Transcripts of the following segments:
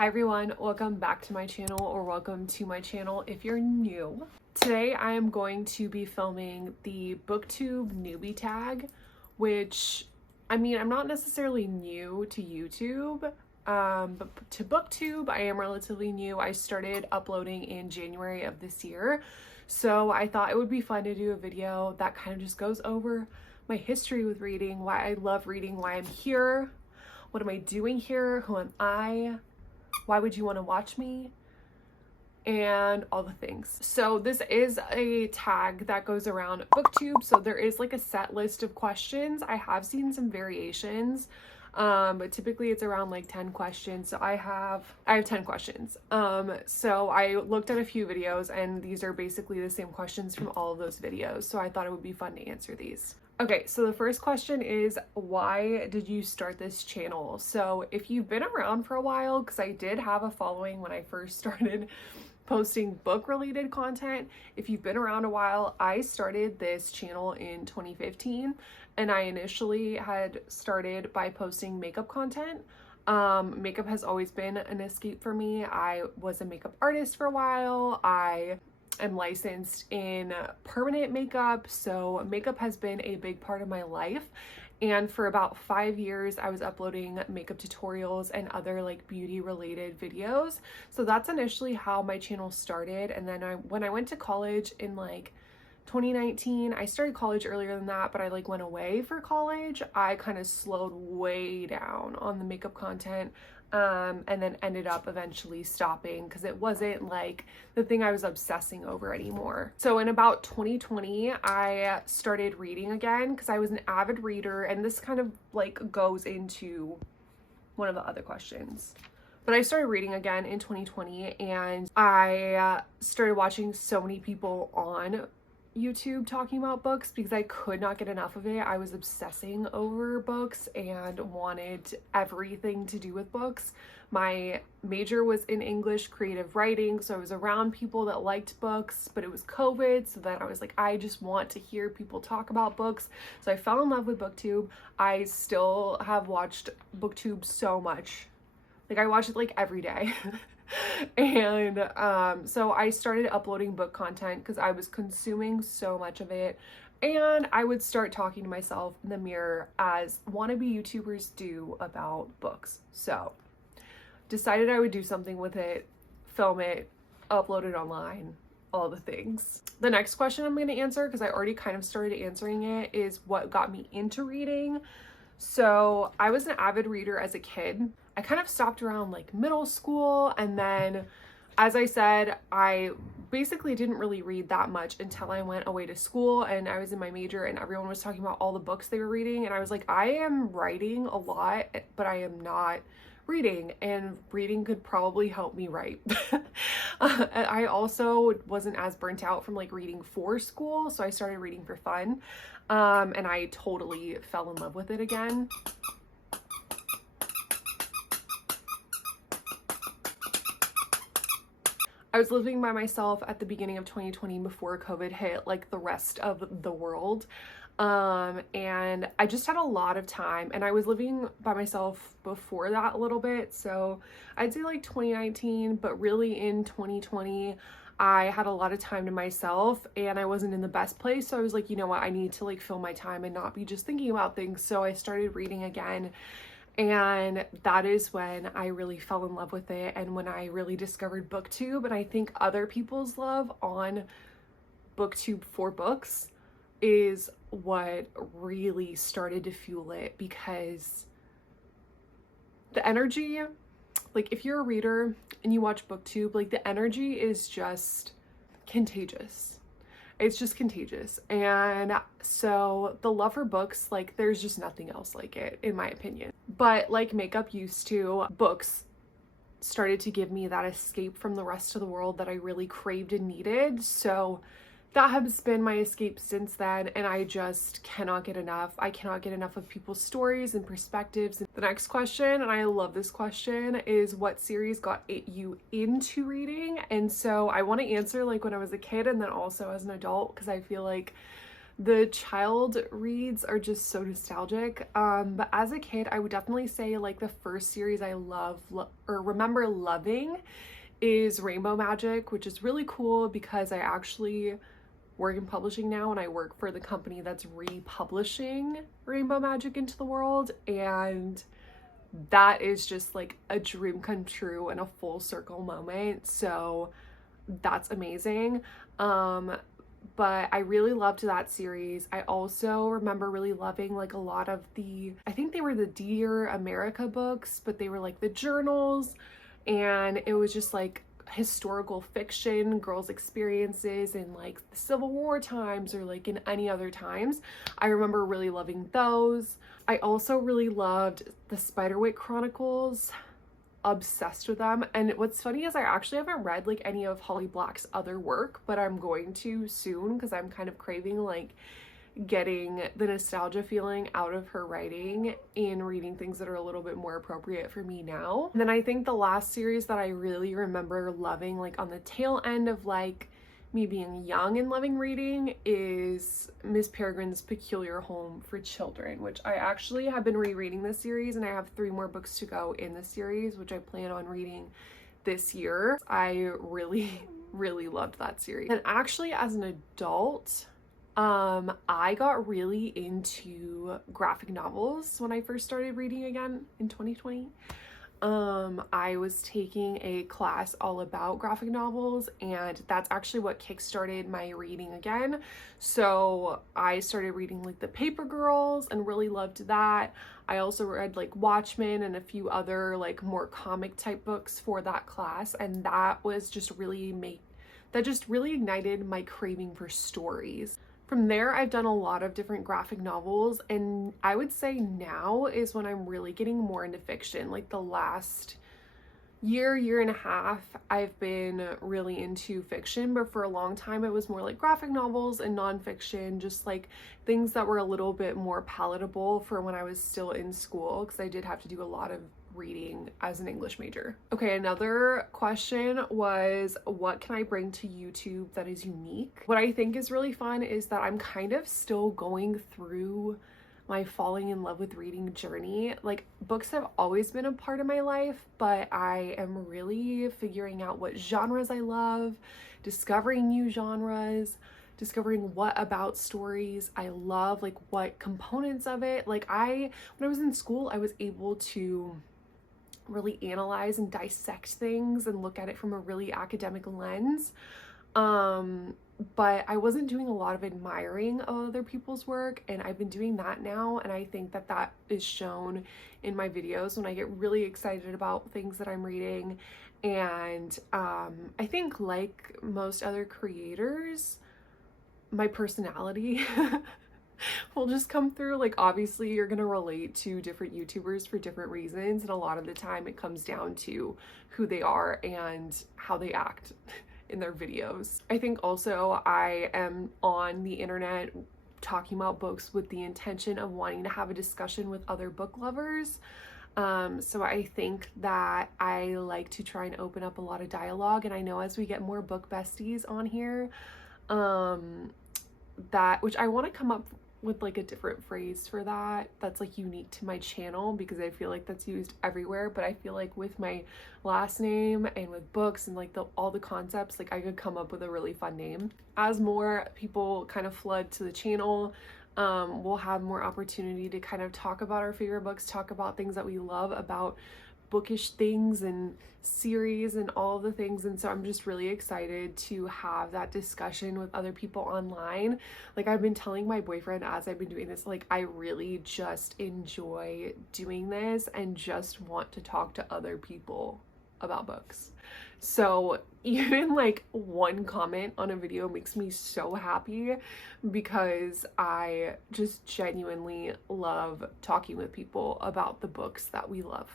Hi everyone, welcome back to my channel, or welcome to my channel if you're new. Today I am going to be filming the BookTube newbie tag, which, I'm not necessarily new to YouTube, but to BookTube I am relatively new. I started uploading in January of this year, so I thought it would be fun to do a video that kind of just goes over my history with reading, why I love reading, why I'm here, what am I doing here, who am I, why would you want to watch me, and all the things. So this is a tag that goes around BookTube, so there is like a set list of questions. I have seen some variations, but typically it's around like 10 questions. So I have 10 questions. So I looked at a few videos and these are basically the same questions from all of those videos, so I thought it would be fun to answer these. Okay, so the first question is, why did you start this channel? So if you've been around for a while, because I did have a following when I first started posting book-related content. If you've been around a while, I started this channel in 2015, and I initially had started by posting makeup content. Makeup has always been an escape for me. I was a makeup artist for a while. I'm licensed in permanent makeup, so makeup has been a big part of my life. And for about 5 years, I was uploading makeup tutorials and other like beauty related videos. So that's initially how my channel started. And then when I went to college in like 2019, I started college earlier than that, but I like went away for college. I kind of slowed way down on the makeup content. And then ended up eventually stopping because it wasn't like the thing I was obsessing over anymore. So in about 2020, I started reading again because I was an avid reader, and this kind of like goes into one of the other questions. But I started reading again in 2020, and I started watching so many people on YouTube talking about books because I could not get enough of it. I was obsessing over books and wanted everything to do with books. My major was in English creative writing, so I was around people that liked books, but it was COVID, so then I was like, I just want to hear people talk about books. So I fell in love with BookTube. I still have watched BookTube so much. Like I watch it like every day. And so I started uploading book content because I was consuming so much of it, and I would start talking to myself in the mirror as wannabe YouTubers do about books. So decided I would do something with it, film it, upload it online, all the things. The next question I'm going to answer, because I already kind of started answering it, is what got me into reading. So I was an avid reader as a kid. I kind of stopped around like middle school, and then, as I said, I basically didn't really read that much until I went away to school and I was in my major and everyone was talking about all the books they were reading, and I was like, I am writing a lot, but I am not reading, and reading could probably help me write. I also wasn't as burnt out from like reading for school, so I started reading for fun, and I totally fell in love with it again. I was living by myself at the beginning of 2020 before COVID hit like the rest of the world. And I just had a lot of time, and I was living by myself before that a little bit. So I'd say like 2019, but really in 2020, I had a lot of time to myself and I wasn't in the best place. So I was like, you know what, I need to like fill my time and not be just thinking about things. So I started reading again. And that is when I really fell in love with it, and when I really discovered BookTube. And I think other people's love on BookTube for books is what really started to fuel it, because the energy, like if you're a reader and you watch BookTube, like the energy is just contagious. It's just contagious. And so the love for books, like there's just nothing else like it, in my opinion. But like makeup used to, books started to give me that escape from the rest of the world that I really craved and needed. So that has been my escape since then, and I just cannot get enough. I cannot get enough of people's stories and perspectives. The next question, and I love this question, is what series got you into reading? And so I want to answer like when I was a kid and then also as an adult, because I feel like The child reads are just so nostalgic. But as a kid, I would definitely say like the first series I or remember loving is Rainbow Magic, which is really cool because I actually work in publishing now and I work for the company that's republishing Rainbow Magic into the world, and that is just like a dream come true and a full circle moment. So that's amazing. But I really loved that series. I also remember really loving like a lot of I think they were the Dear America books, but they were like the journals, and it was just like historical fiction, girls' experiences in like the Civil War times or like in any other times. I remember really loving those. I also really loved the Spiderwick Chronicles. Obsessed with them. And what's funny is I actually haven't read like any of Holly Black's other work, but I'm going to soon because I'm kind of craving like getting the nostalgia feeling out of her writing and reading things that are a little bit more appropriate for me now. And then I think the last series that I really remember loving, like on the tail end of like me being young and loving reading, is Miss Peregrine's Peculiar Home for Children, which I actually have been rereading this series, and I have 3 more books to go in the series, which I plan on reading this year. I really loved that series. And actually as an adult, I got really into graphic novels when I first started reading again in 2020. I was taking a class all about graphic novels, and that's actually what kickstarted my reading again. So I started reading like The Paper Girls and really loved that. I also read like Watchmen and a few other like more comic type books for that class, and that was just really ignited my craving for stories. From there, I've done a lot of different graphic novels, and I would say now is when I'm really getting more into fiction. Like the last year and a half, I've been really into fiction, but for a long time it was more like graphic novels and nonfiction, just like things that were a little bit more palatable for when I was still in school, because I did have to do a lot of reading as an English major. Okay, another question was, what can I bring to YouTube that is unique? What I think is really fun is that I'm kind of still going through my falling in love with reading journey. Like, books have always been a part of my life, but I am really figuring out what genres I love, discovering new genres, discovering what about stories I love, like what components of it. Like when I was in school, I was able to really analyze and dissect things and look at it from a really academic lens. But I wasn't doing a lot of admiring of other people's work, and I've been doing that now, and I think that that is shown in my videos when I get really excited about things that I'm reading. And I think, like most other creators, my personality will just come through. Like, obviously you're gonna relate to different YouTubers for different reasons, and a lot of the time it comes down to who they are and how they act in their videos. I think also I am on the internet talking about books with the intention of wanting to have a discussion with other book lovers. So I think that I like to try and open up a lot of dialogue, and I know as we get more book besties on here, which I want to come up with like a different phrase for that's like unique to my channel, because I feel like that's used everywhere, but I feel like with my last name and with books and like all the concepts, like I could come up with a really fun name. As more people kind of flood to the channel, we'll have more opportunity to kind of talk about our favorite books, talk about things that we love about bookish things and series and all the things. And so I'm just really excited to have that discussion with other people online. Like, I've been telling my boyfriend as I've been doing this, like, I really just enjoy doing this and just want to talk to other people about books. So even like one comment on a video makes me so happy, because I just genuinely love talking with people about the books that we love.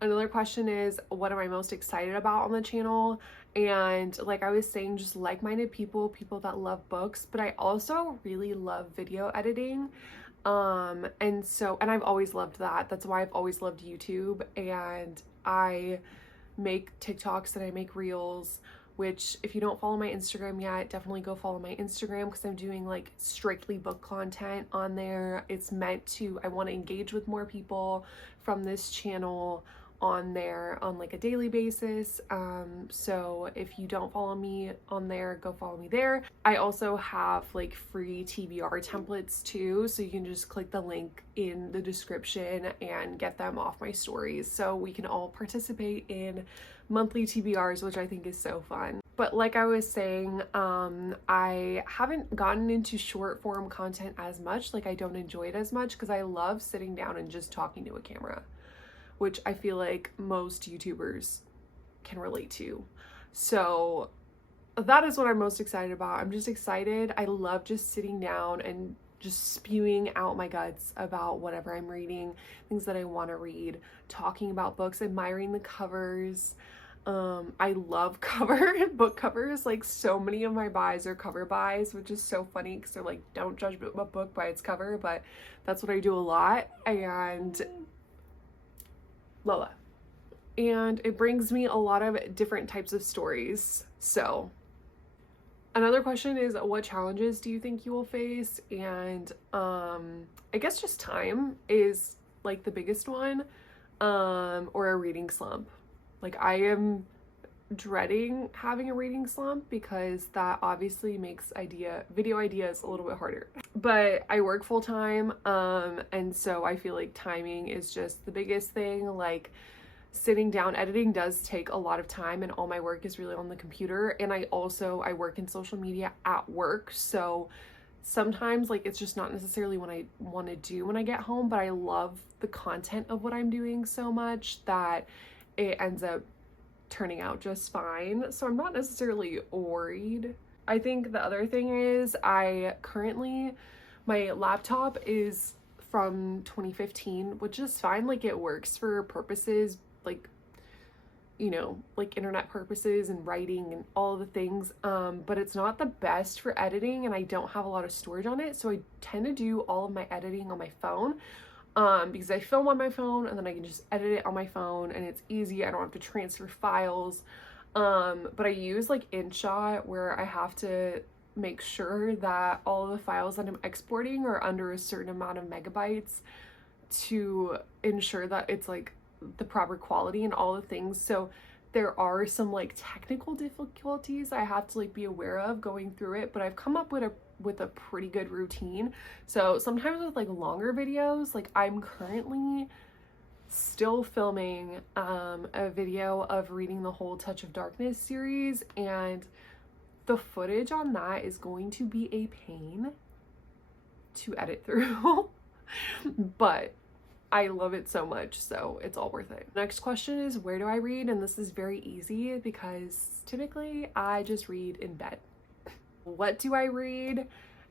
Another question is, what am I most excited about on the channel? And like I was saying, just like-minded people that love books, but I also really love video editing. And I've always loved that. That's why I've always loved YouTube, and I make TikToks and I make reels which if you don't follow my Instagram yet, definitely go follow my Instagram because I'm doing like strictly book content on there. It's meant to, I want to engage with more people from this channel on there on like a daily basis. So if you don't follow me on there, go follow me there. I also have like free TBR templates too, so you can just click the link in the description and get them off my stories, so we can all participate in monthly TBRs, which I think is so fun. But like I was saying, I haven't gotten into short form content as much. Like I don't enjoy it as much because I love sitting down and just talking to a camera, which I feel like most YouTubers can relate to. So that is what I'm most excited about. I'm just excited. I love just sitting down and just spewing out my guts about whatever I'm reading, things that I want to read, talking about books, admiring the covers. I love book covers. Like so many of my buys are cover buys, which is so funny because they're like, don't judge a book by its cover, but that's what I do a lot. And Lola. And it brings me a lot of different types of stories. So another question is, what challenges do you think you will face? And I guess just time is like the biggest one, or a reading slump. Like I am dreading having a reading slump because that obviously makes video ideas a little bit harder. But I work full time, and so I feel like timing is just the biggest thing. Like sitting down, editing does take a lot of time, and all my work is really on the computer. And I work in social media at work, so sometimes like it's just not necessarily what I want to do when I get home, but I love the content of what I'm doing so much that it ends up turning out just fine. So I'm not necessarily worried. I think the other thing is my laptop is from 2015, which is fine. Like it works for purposes, like, you know, like internet purposes and writing and all the things. But it's not the best for editing, and I don't have a lot of storage on it. So I tend to do all of my editing on my phone. Because I film on my phone and then I can just edit it on my phone and it's easy. I don't have to transfer files. But I use like InShot, where I have to make sure that all of the files that I'm exporting are under a certain amount of megabytes to ensure that it's like the proper quality and all the things. So there are some like technical difficulties I have to like be aware of going through it, but I've come up with a pretty good routine. So sometimes with like longer videos, like I'm currently still filming a video of reading the whole Touch of Darkness series, and the footage on that is going to be a pain to edit through. But I love it so much, so it's all worth it. Next question is, where do I read? And this is very easy because typically I just read in bed. What do I read?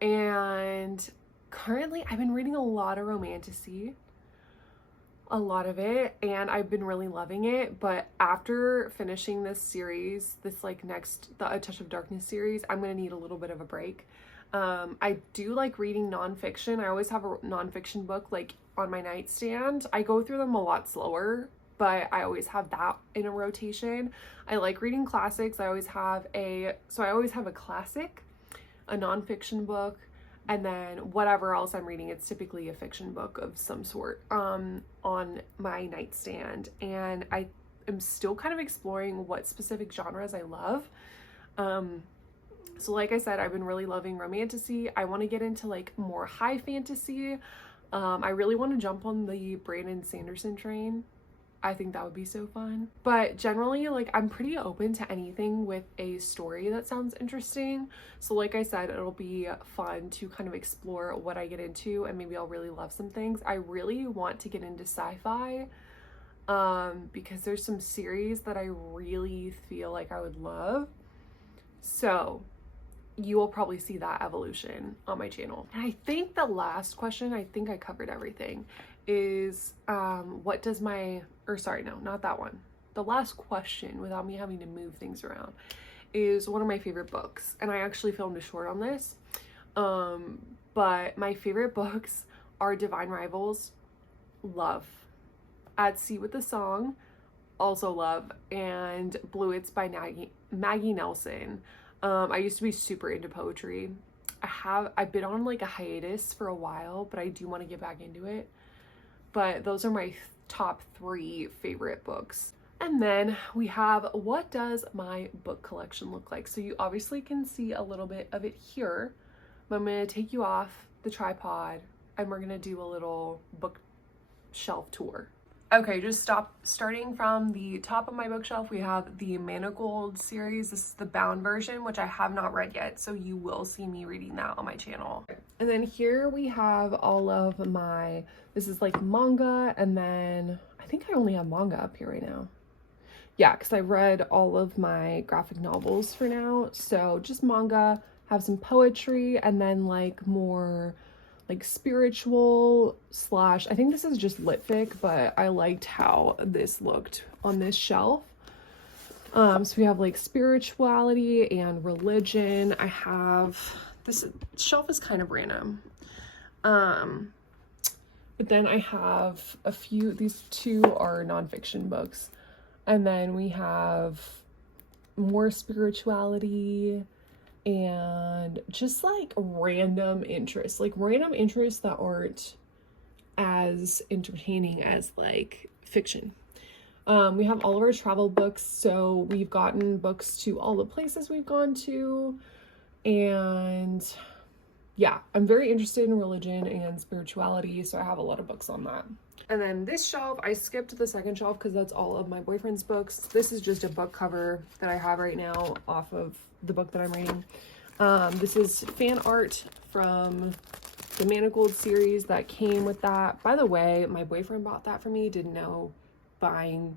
And currently I've been reading a lot of romantasy, a lot of it, and I've been really loving it. But after finishing this series, the A Touch of Darkness series, I'm gonna need a little bit of a break. I do like reading nonfiction. I always have a nonfiction book like on my nightstand. I go through them a lot slower, but I always have that in a rotation. I like reading classics. I always have a classic, a nonfiction book, and then whatever else I'm reading, it's typically a fiction book of some sort on my nightstand. And I am still kind of exploring what specific genres I love. So like I said, I've been really loving romantasy. I want to get into like more high fantasy. I really want to jump on the Brandon Sanderson train. I think that would be so fun. But generally, like, I'm pretty open to anything with a story that sounds interesting. So like I said, it'll be fun to kind of explore what I get into, and maybe I'll really love some things. I really want to get into sci-fi because there's some series that I really feel like I would love. So you will probably see that evolution on my channel. And I think the last question, I think I covered everything, is what does my, or sorry, no, not that one. The last question, without me having to move things around, is one of my favorite books. And I actually filmed a short on this. But my favorite books are Divine Rivals, love. At Sea with the Song, also love, and Bluets by Maggie Nelson. I used to be super into poetry. I've been on like a hiatus for a while, but I do want to get back into it. But those are my top 3 favorite books. And then we have, what does my book collection look like? So you obviously can see a little bit of it here, but I'm going to take you off the tripod and we're going to do a little bookshelf tour. Okay, starting from the top of my bookshelf, we have the Manacled series. This is the bound version, which I have not read yet, so you will see me reading that on my channel. And then here we have all of my, this is like manga, and then I think I only have manga up here right now. Yeah, because I read all of my graphic novels for now, so just manga, have some poetry, and then like more like spiritual slash, I think this is just lit fic, but I liked how this looked on this shelf. So we have like spirituality and religion. I have, this shelf is kind of random. But then I have a few, these 2 are nonfiction books. And then we have more spirituality and just like random interests that aren't as entertaining as like fiction. We have all of our travel books, so we've gotten books to all the places we've gone to, and yeah, I'm very interested in religion and spirituality, so I have a lot of books on that. And then this shelf, I skipped the second shelf because that's all of my boyfriend's books. This is just a book cover that I have right now off of the book that I'm reading. This is fan art from the Manacled series that came with that. By the way, my boyfriend bought that for me. Didn't know buying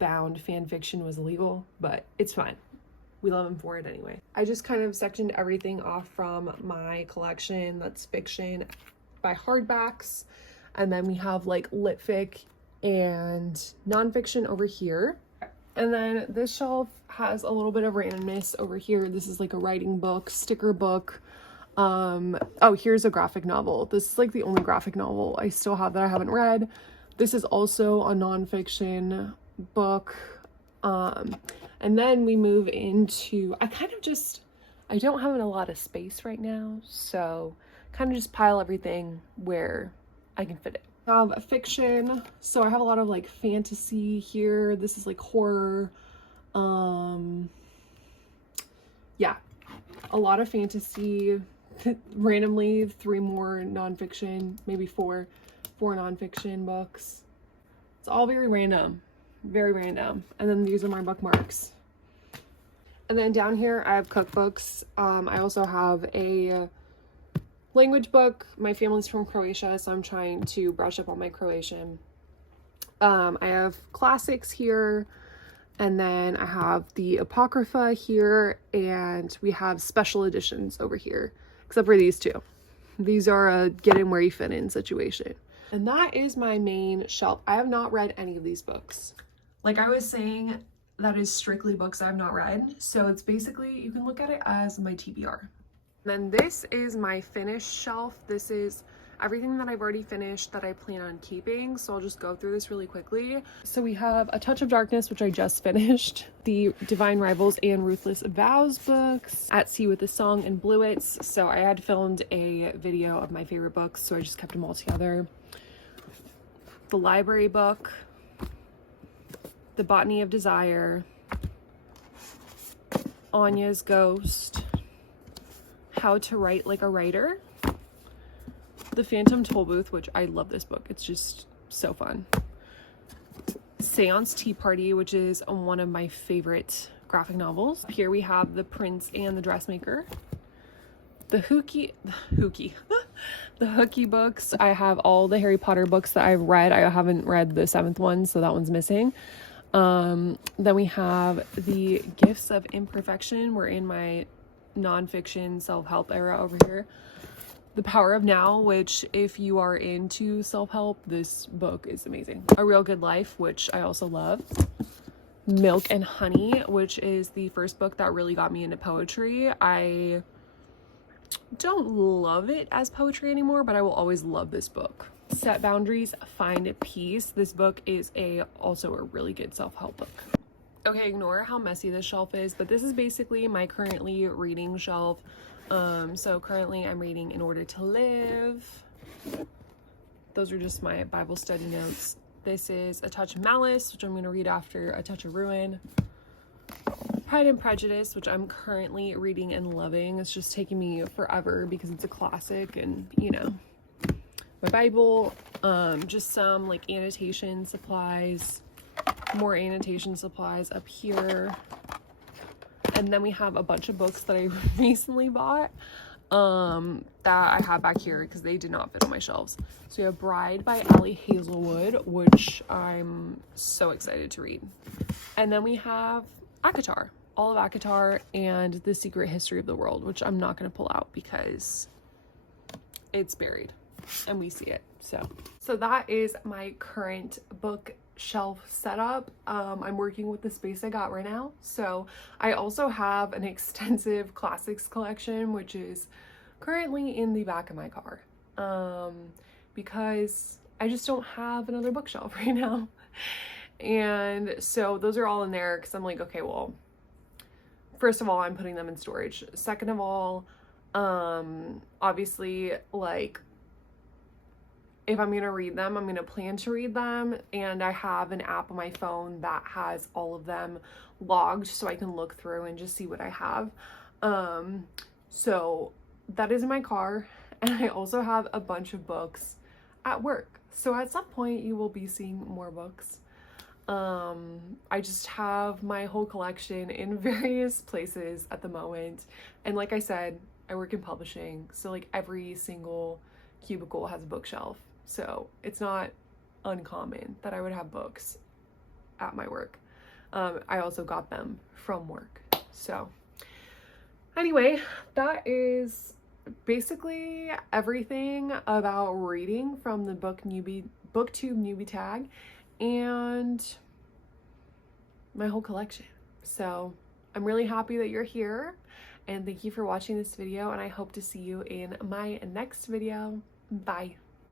bound fan fiction was illegal, but it's fine. We love him for it anyway. I just kind of sectioned everything off from my collection that's fiction by hardbacks. And then we have like lit fic and nonfiction over here. And then this shelf has a little bit of randomness over here. This is like a writing book, sticker book. Oh, here's a graphic novel. This is like the only graphic novel I still have that I haven't read. This is also a nonfiction book. And then we move into, I don't have a lot of space right now, so kind of just pile everything where I can fit it. I have fiction, so I have a lot of like fantasy here. This is like horror. Yeah, a lot of fantasy. Randomly 3 more nonfiction, maybe 4 nonfiction books. It's all very random, very random. And then these are my bookmarks. And then down here I have cookbooks. I also have a language book. My family's from Croatia, so I'm trying to brush up on my Croatian. I have classics here, and then I have the Apocrypha here, and we have special editions over here, except for these 2. These are a get in where you fit in situation. And that is my main shelf. I have not read any of these books. Like I was saying, that is strictly books I have not read. So it's basically, you can look at it as my TBR. Then this is my finished shelf. This is everything that I've already finished that I plan on keeping. So I'll just go through this really quickly. So we have A Touch of Darkness, which I just finished. The Divine Rivals and Ruthless Vows books. At Sea with the Song and Bluets. So I had filmed a video of my favorite books, so I just kept them all together. The Library book. The Botany of Desire. Anya's Ghost. How to Write Like a Writer. The Phantom Tollbooth, which I love this book. It's just so fun. Seance Tea Party, which is one of my favorite graphic novels. Here we have The Prince and the Dressmaker. The Hooky books. I have all the Harry Potter books that I've read. I haven't read the 7th one, so that one's missing. Then we have The Gifts of Imperfection. We're in my nonfiction self-help era over here. The Power of Now, which if you are into self-help, this book is amazing. A Real Good Life, which I also love. Milk and Honey, which is the first book that really got me into poetry. I don't love it as poetry anymore, but I will always love this book. Set Boundaries, Find Peace. This book is also a really good self-help book. Okay, ignore how messy this shelf is, but this is basically my currently reading shelf. So currently I'm reading In Order to Live. Those are just my Bible study notes. This is A Touch of Malice, which I'm going to read after A Touch of Ruin. Pride and Prejudice, which I'm currently reading and loving. It's just taking me forever because it's a classic, and you know, my Bible, just some like annotation supplies, more annotation supplies up here. And then we have a bunch of books that I recently bought that I have back here because they did not fit on my shelves. So we have Bride by Allie Hazelwood, which I'm so excited to read. And then we have ACOTAR, all of ACOTAR and The Secret History of the World, which I'm not going to pull out because it's buried and we see it. So that is my current book shelf setup. I'm working with the space I got right now. So I also have an extensive classics collection, which is currently in the back of my car, because I just don't have another bookshelf right now. And so those are all in there because I'm like, okay, well, first of all, I'm putting them in storage. Second of all, obviously, like, if I'm going to read them, I'm going to plan to read them, and I have an app on my phone that has all of them logged so I can look through and just see what I have. So that is in my car, and I also have a bunch of books at work. So at some point you will be seeing more books. I just have my whole collection in various places at the moment. And like I said, I work in publishing, so like every single cubicle has a bookshelf. So it's not uncommon that I would have books at my work. I also got them from work. So anyway, that is basically everything about reading from the BookTube newbie tag and my whole collection. So I'm really happy that you're here, and thank you for watching this video, and I hope to see you in my next video. Bye.